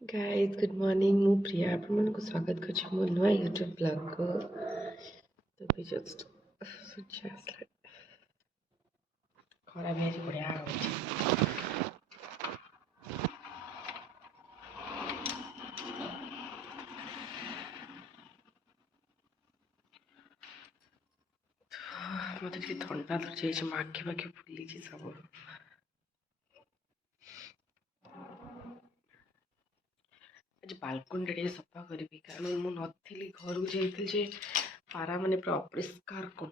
Guys good morning मु प्रिया आपण को स्वागत कर मो नुआ यूट्यूब ब्लॉग को तो भी जस्ट सूर्य आसला खरा भी आज बढ़िया हो मत थंडा धरी जाइए आखि पाखि फुली सब आज बालकनी टे सफा करी कारण मु नी घर को जाइए पारा मैंने पूरा अपरिष्कार कर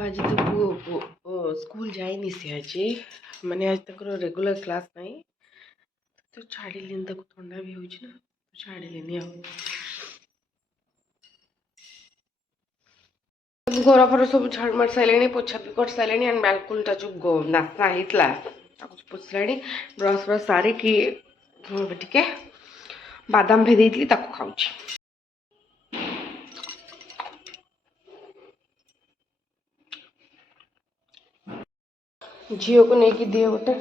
आज तो पु स्कूल जाइनी सी आज मैंने आज तक रेगुलर क्लास नहीं तो छाड़िली थंडा भी हो छाड़िली घर फर सब झाड़ मार सारे पोछा भी कर सारे एंड बालकनी जो नास्ता होता पोछला ब्रश ब्रश सारिकी टे बादाम भेदी खाऊ झील को लेकिन दिए गोटे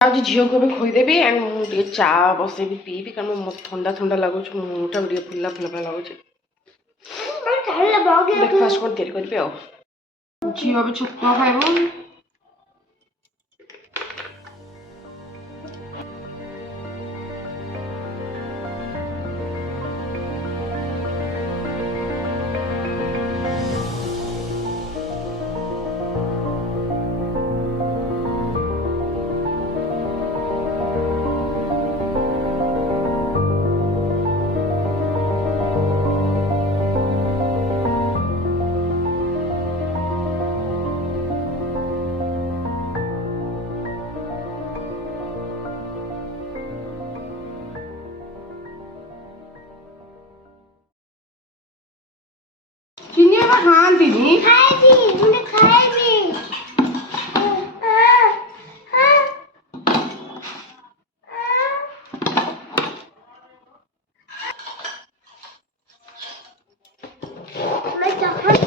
आज झील को भी खोईदेवी एंड मुझे चा बसे भी पीबी कारण मत ठंडा ठंडा लगुच मुटा भी फुला फुला लगुच ब्रेकफास्ट कौन तैयारी करी झील भी छुआ खाइब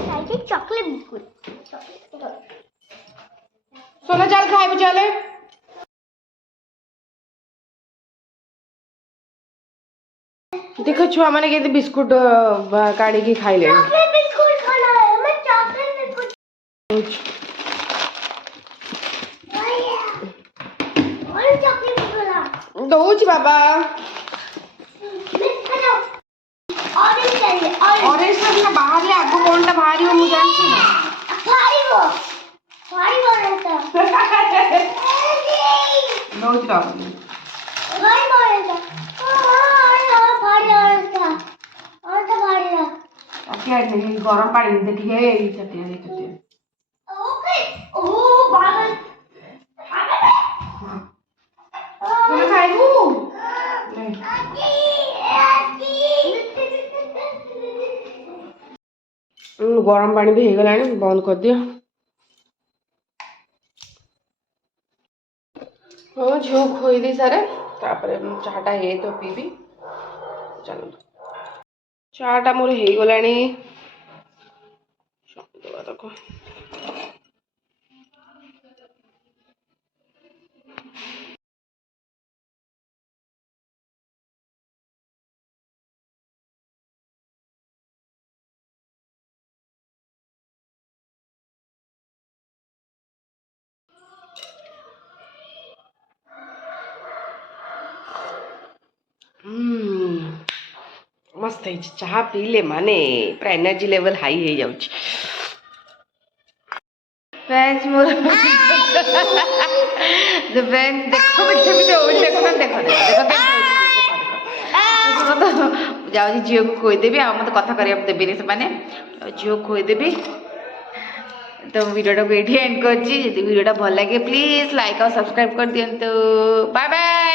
खाती चॉकलेट बिस्कुट सोना चल खाए चले देख छुआ मैंने के बिस्कुट काढ़ी खाइले दौच बाबा ऑरेंज ना बाहर आगो कौन बाहर मुझे जानती गरम पानी देखिए गरम पानी भी हो गला बंद कर दिया हाँ झील खोई दी सारे चाटा है तो पीबी चलो चाटा मोर हो गला तक मस्त है चाह पीले माने पूरा एनर्जी लेवल हाई हो जाउछ फ्रेंड्स मोर द फ्रेंड्स देखो केमिति होछ देखो देखो देखो जाऊ झील को खोई देबी आ मत कथा करिया देबेनी से माने झील खोई देबी तो वीडियोटा को ये एंड कर वीडियोटा भल लगे प्लीज लाइक और सब्सक्राइब कर दिंतु बाय बाय।